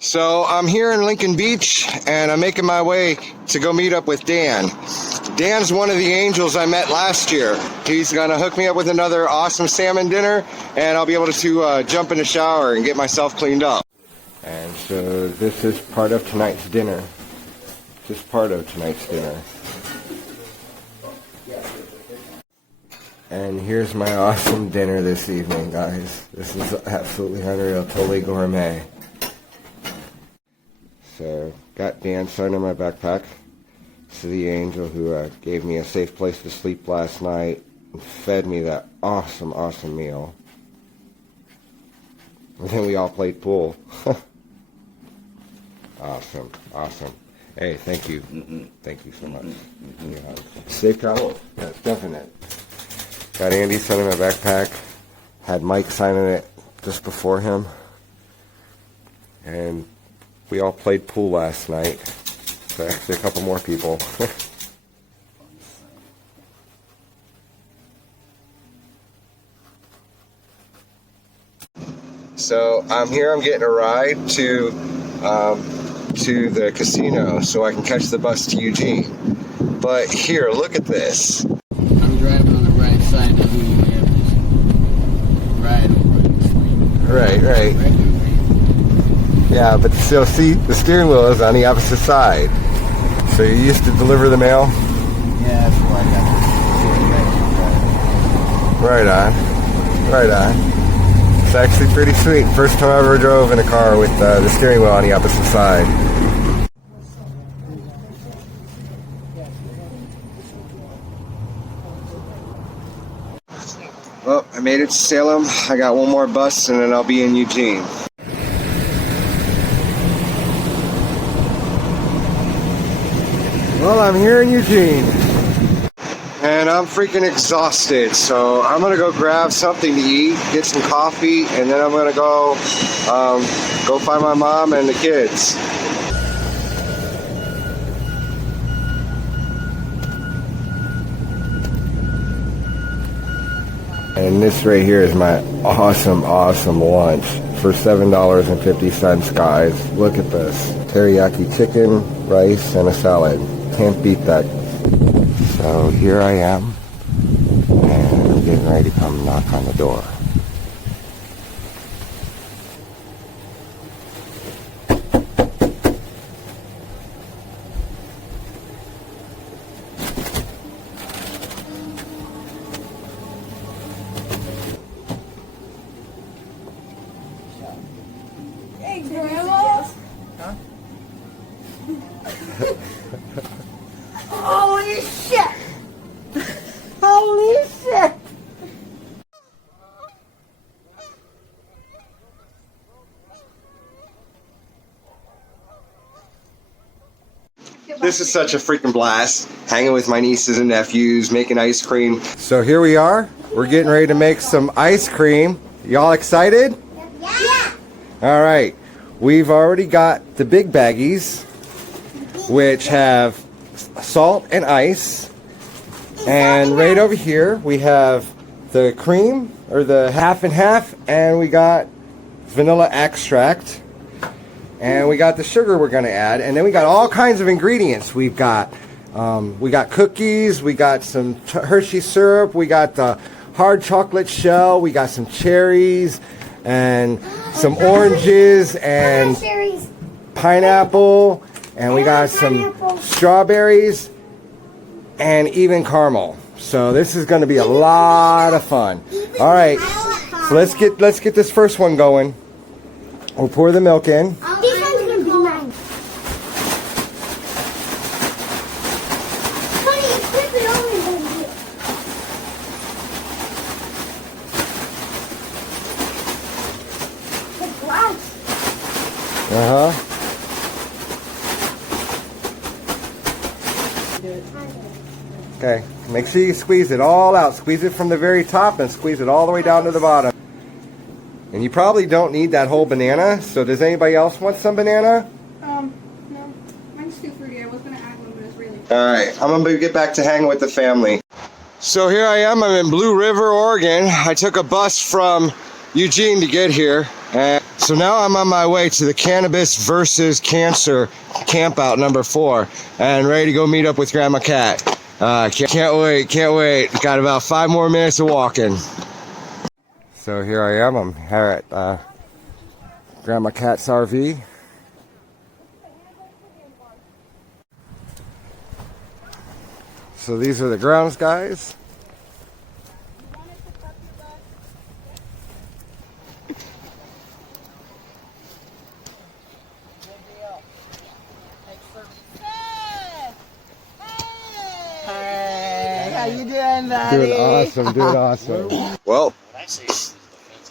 So I'm here in Lincoln Beach, and I'm making my way to go meet up with Dan. Dan's one of the angels I met last year. He's gonna hook me up with another awesome salmon dinner, and I'll be able to jump in the shower and get myself cleaned up. And so this is part of tonight's dinner. And here's my awesome dinner this evening, guys. This is absolutely unreal, totally gourmet. So, got Dan's son in my backpack. This is the angel who gave me a safe place to sleep last night and fed me that awesome, awesome meal. And then we all played pool. Awesome, awesome. Hey, thank you. Thank you so much. Yeah. Safe travel? That's definite. Got Andy's son in my backpack. Had Mike signing it just before him. And we all played pool last night. So actually a couple more people. So I'm here, I'm getting a ride to the casino so I can catch the bus to Eugene. But here, look at this. I'm driving on the right side of the right over the swing. Right. Yeah, but still, see, the steering wheel is on the opposite side. So you used to deliver the mail? Yeah, that's why I got the Right on. It's actually pretty sweet. First time I ever drove in a car with the steering wheel on the opposite side. Well, I made it to Salem. I got one more bus and then I'll be in Eugene. Well, I'm here in Eugene. And I'm freaking exhausted, so I'm gonna go grab something to eat, get some coffee, and then I'm gonna go find my mom and the kids. And this right here is my awesome lunch for $7.50, guys. Look at this. Teriyaki chicken, rice, and a salad. Can't beat that. So here I am, and I'm getting ready to come knock on the door. Hey, Grandma! Huh? Holy shit! Holy shit! This is such a freaking blast, hanging with my nieces and nephews, making ice cream. So here we are. We're getting ready to make some ice cream. Y'all excited? Yeah! All right. We've already got the big baggies, which have salt and ice. And right over here, we have the cream, or the half and half, and we got vanilla extract. And we got the sugar we're going to add, and then we got all kinds of ingredients. We got cookies, we got some Hershey syrup, we got the hard chocolate shell, we got some cherries, and some oranges, and pineapple, and we got some strawberries, and even caramel. So this is going to be a lot of fun. All right, so let's get this first one going. We'll pour the milk in. This one's gonna be mine. Honey, flip it over and then do it. The glass. Okay, make sure you squeeze it all out. Squeeze it from the very top and squeeze it all the way down to the bottom. And you probably don't need that whole banana, so does anybody else want some banana? No. Mine's too fruity. I was gonna add one, but it's really... Alright, I'm going to get back to hanging with the family. So here I am, I'm in Blue River, Oregon. I took a bus from Eugene to get here. And So now I'm on my way to the Cannabis versus Cancer Campout number 4 and ready to go meet up with Grandma Cat. Can't wait. Got about 5 more minutes of walking. So here I am. I'm here at Grandma Cat's RV. So these are the grounds guys. How you doing, buddy? Doing awesome. Well,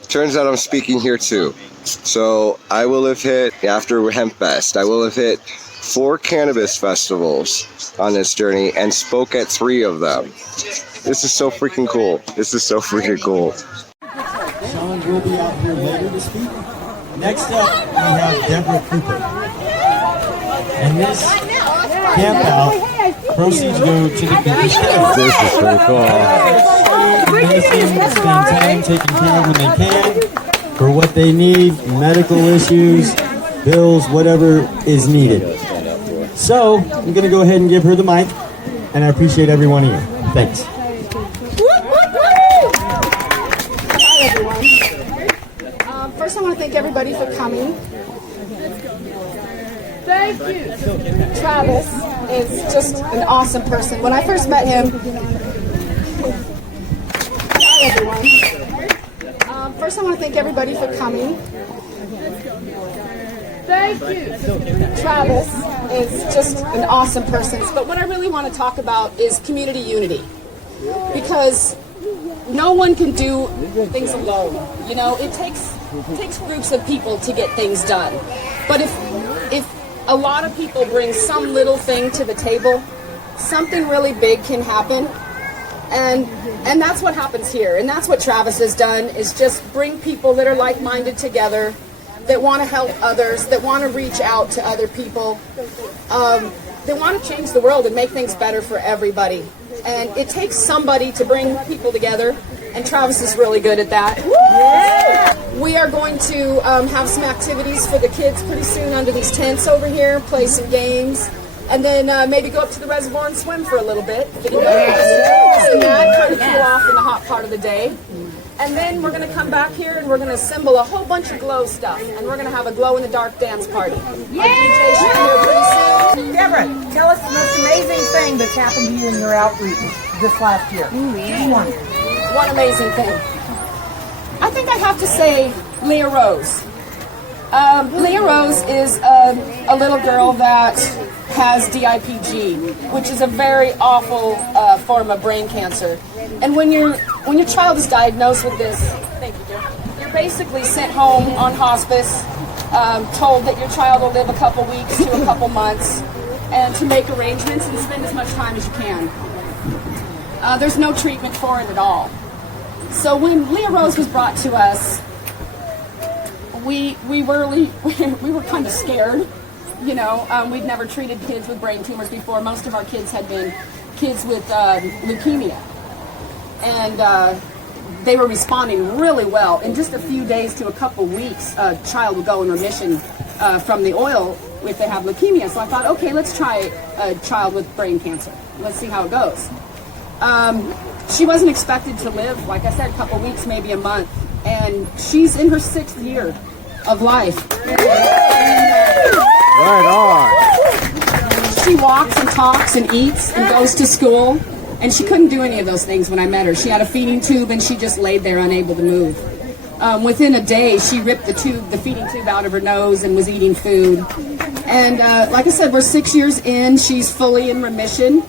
turns out I'm speaking here too. So I will have hit, after Hemp Fest, I will have hit 4 cannabis festivals on this journey and spoke at 3 of them. This is so freaking cool. Sean will be out here later to speak. Next up, we have Deborah Cooper. And this camp out, proceeds go to the Cooper State. This is pretty cool. Spend time taking care of when they can for what they need, medical issues, bills, whatever is needed. So, I'm going to go ahead and give her the mic, and I appreciate every one of you. Thanks. Hi, everyone. First, I want to thank everybody for coming. Thank you. Travis is just an awesome person. When I first met him, hi, everyone. First, I want to thank everybody for coming. Thank you. Travis is just an awesome person. But what I really want to talk about is community unity. Because no one can do things alone. You know, it takes groups of people to get things done. But if a lot of people bring some little thing to the table, something really big can happen. And that's what happens here. And that's what Travis has done, is just bring people that are like-minded together, that want to help others, that want to reach out to other people, that want to change the world and make things better for everybody. And it takes somebody to bring people together, and Travis is really good at that. Yeah. We are going to have some activities for the kids pretty soon under these tents over here, play some games, and then maybe go up to the reservoir and swim for a little bit. Kind of cool off in the hot part of the day. And then we're going to come back here and we're going to assemble a whole bunch of glow stuff. And we're going to have a glow-in-the-dark dance party. Deborah, tell us the most amazing thing that's happened to you in your outreach this last year. One amazing thing. I think I have to say Leah Rose. Leah Rose is a little girl that has DIPG, which is a very awful form of brain cancer. And when your child is diagnosed with this, thank you, dear, you're basically sent home on hospice, told that your child will live a couple weeks to a couple months, and to make arrangements and spend as much time as you can. There's no treatment for it at all. So when Leah Rose was brought to us, we were kind of scared. You know, we'd never treated kids with brain tumors before. Most of our kids had been kids with leukemia. And they were responding really well. In just a few days to a couple weeks, a child would go in remission from the oil if they have leukemia. So I thought, okay, let's try a child with brain cancer. Let's see how it goes. She wasn't expected to live, like I said, a couple weeks, maybe a month. And she's in her 6th year of life. Right on. She walks and talks and eats and goes to school. And she couldn't do any of those things when I met her. She had a feeding tube and she just laid there unable to move. Within a day, she ripped the feeding tube out of her nose and was eating food. And like I said, we're 6 years in. She's fully in remission.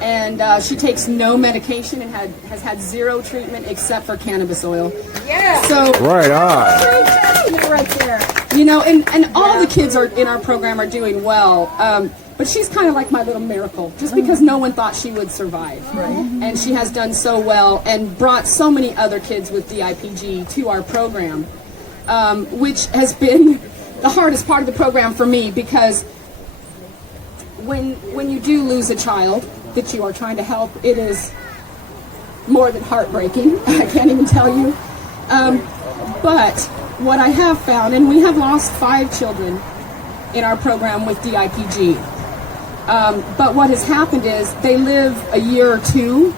And she takes no medication and has had 0 treatment except for cannabis oil. Yeah. So right on. Right there. You know, and all the kids in our program are doing well. But she's kind of like my little miracle, just because no one thought she would survive. Right. And she has done so well and brought so many other kids with DIPG to our program, which has been the hardest part of the program for me, because when you do lose a child that you are trying to help, it is more than heartbreaking. I can't even tell you. But what I have found, and we have lost 5 children in our program with DIPG. But what has happened is they live a year or two,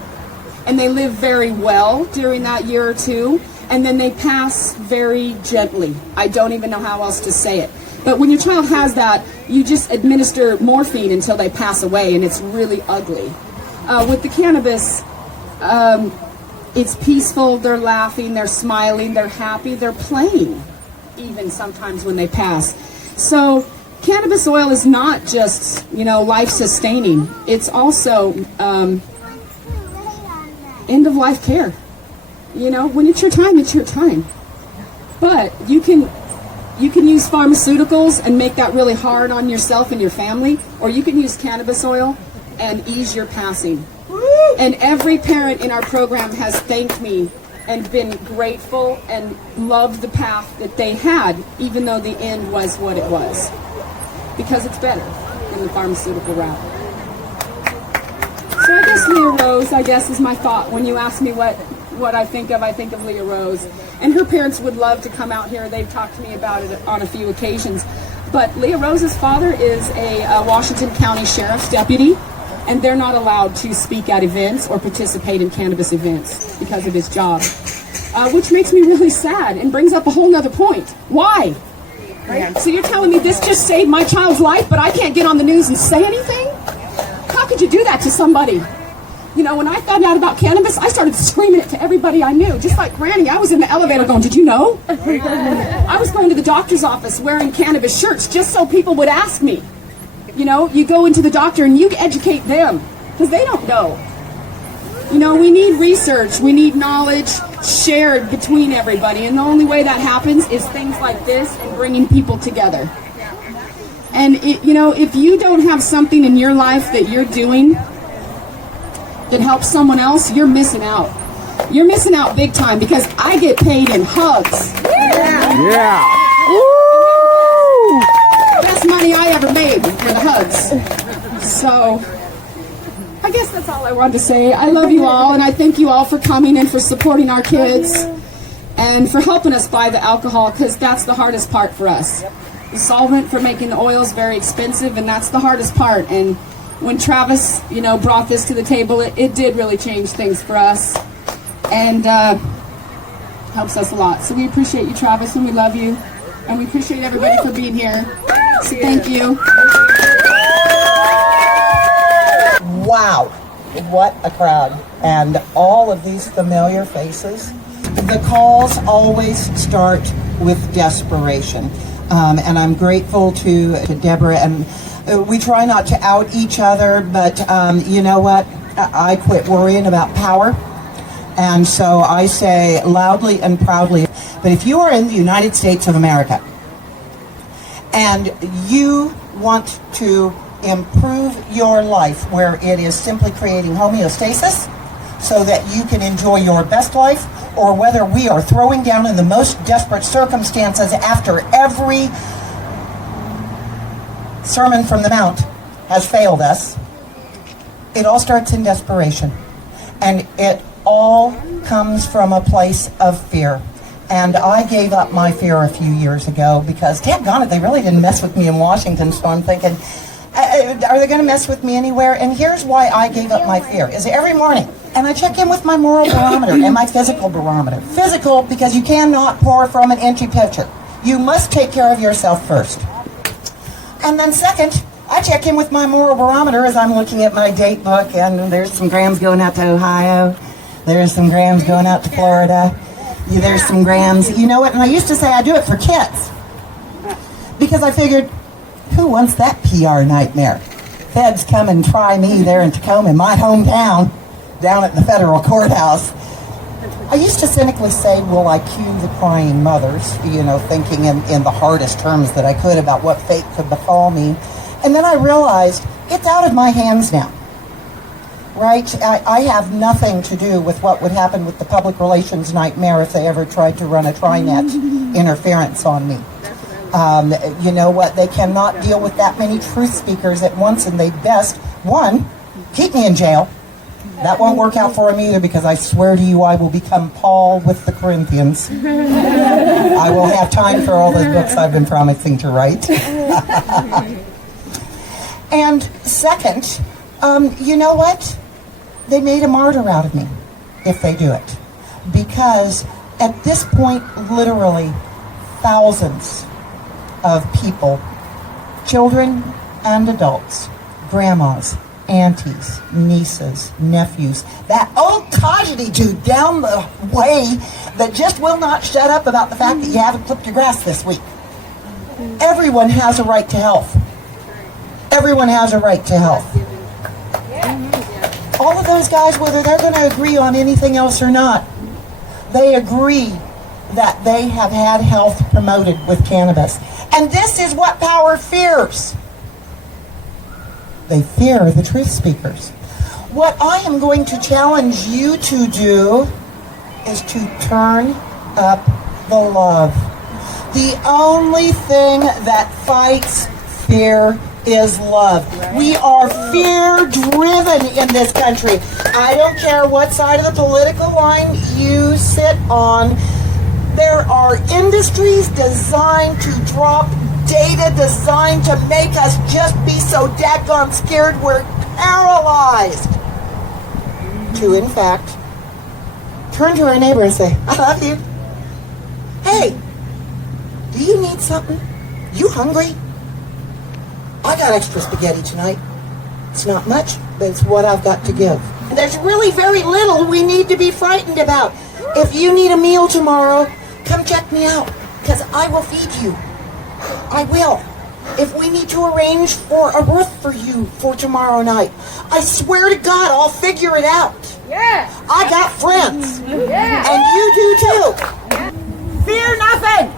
and they live very well during that year or two, and then they pass very gently. I don't even know how else to say it. But when your child has that, you just administer morphine until they pass away, and it's really ugly. With the cannabis, it's peaceful, they're laughing, they're smiling, they're happy, they're playing, even sometimes when they pass. So cannabis oil is not just, life-sustaining. It's also end-of-life care. When it's your time, it's your time. But you can use pharmaceuticals and make that really hard on yourself and your family, or you can use cannabis oil and ease your passing. And every parent in our program has thanked me and been grateful and loved the path that they had, even though the end was what it was. Because it's better than the pharmaceutical route. So I guess Leah Rose, is my thought. When you ask me what I think of Leah Rose. And her parents would love to come out here. They've talked to me about it on a few occasions. But Leah Rose's father is a Washington County Sheriff's deputy, and they're not allowed to speak at events or participate in cannabis events because of his job, which makes me really sad and brings up a whole nother point. Why? Right? So you're telling me this just saved my child's life, but I can't get on the news and say anything? How could you do that to somebody? When I found out about cannabis, I started screaming it to everybody I knew. Just like Granny, I was in the elevator going, "Did you know?" I was going to the doctor's office wearing cannabis shirts just so people would ask me. You go into the doctor and you educate them because they don't know. We need research, we need knowledge shared between everybody, and the only way that happens is things like this and bringing people together. And if you don't have something in your life that you're doing that helps someone else, you're missing out. You're missing out big time, because I get paid in hugs. Yeah. Best money I ever made for the hugs. So I guess that's all I wanted to say. I love you all, and I thank you all for coming and for supporting our kids and for helping us buy the alcohol, because that's the hardest part for us. The solvent for making the oil is very expensive, and that's the hardest part. And when Travis, brought this to the table, it did really change things for us, and helps us a lot. So we appreciate you, Travis, and we love you, and we appreciate everybody for being here. So thank you. Wow, what a crowd. And all of these familiar faces. The calls always start with desperation. And I'm grateful to Deborah, and we try not to out each other, but you know what? I quit worrying about power. And so I say loudly and proudly, but if you are in the United States of America and you want to improve your life where it is simply creating homeostasis so that you can enjoy your best life, or whether we are throwing down in the most desperate circumstances after every Sermon from the Mount has failed us, it all starts in desperation. And it all comes from a place of fear. And I gave up my fear a few years ago because, daggone it, they really didn't mess with me in Washington. So I'm thinking, are they going to mess with me anywhere? And here's why I gave up my fear. Is every morning, and I check in with my moral barometer and my physical barometer. Physical, because you cannot pour from an empty pitcher. You must take care of yourself first. And then second, I check in with my moral barometer as I'm looking at my date book, and there's some grams going out to Ohio. There's some grams going out to Florida. There's some grams, you know what? And I used to say I do it for kids, because I figured, who wants that PR nightmare? Feds come and try me there in Tacoma, in my hometown, down at the federal courthouse. I used to cynically say, will I cue the crying mothers, thinking in the hardest terms that I could about what fate could befall me. And then I realized it's out of my hands now. Right? I have nothing to do with what would happen with the public relations nightmare if they ever tried to run a Trinet interference on me. You know what? They cannot deal with that many truth speakers at once, and they best, one, keep me in jail, That won't work out for him either, because I swear to you I will become Paul with the Corinthians. I will have time for all those books I've been promising to write. And second, you know what? They made a martyr out of me if they do it. Because at this point, literally, thousands of people, children and adults, grandmas, aunties, nieces, nephews, that old codgety dude down the way that just will not shut up about the fact that you haven't clipped your grass this week. Everyone has a right to health. Everyone has a right to health. All of those guys, whether they're going to agree on anything else or not, they agree that they have had health promoted with cannabis. And this is what power fears. They fear the truth speakers. What I am going to challenge you to do is to turn up the love. The only thing that fights fear is love. We are fear-driven in this country. I don't care what side of the political line you sit on. There are industries designed to drop data, designed to make us just be so daggone scared we're paralyzed. To, in fact, turn to our neighbor and say, I love you. Hey, do you need something? You hungry? I got extra spaghetti tonight. It's not much, but it's what I've got to give. There's really very little we need to be frightened about. If you need a meal tomorrow, come check me out, because I will feed you. I will. If we need to arrange for a roof for you for tomorrow night, I swear to God, I'll figure it out. Yeah. I got friends. Yeah. And you do too. Fear nothing.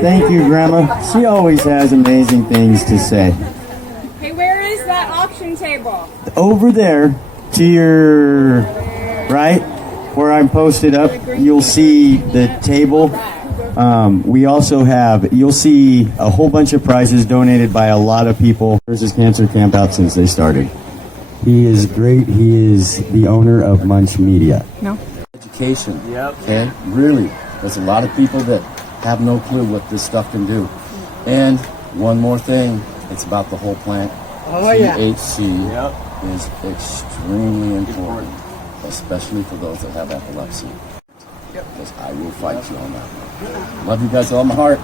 Thank you, Grandma. She always has amazing things to say. Hey, where is that auction table? Over there, to your right, where I'm posted up, you'll see the table. We also have, you'll see a whole bunch of prizes donated by a lot of people. Versus Cancer Campout since they started. He is great. He is the owner of Munch Media. Education. Okay? Really. There's a lot of people that have no clue what this stuff can do. And one more thing, it's about the whole plant. THC is extremely important, especially for those that have epilepsy. Because I will fight you on that one. Love you guys with all my heart.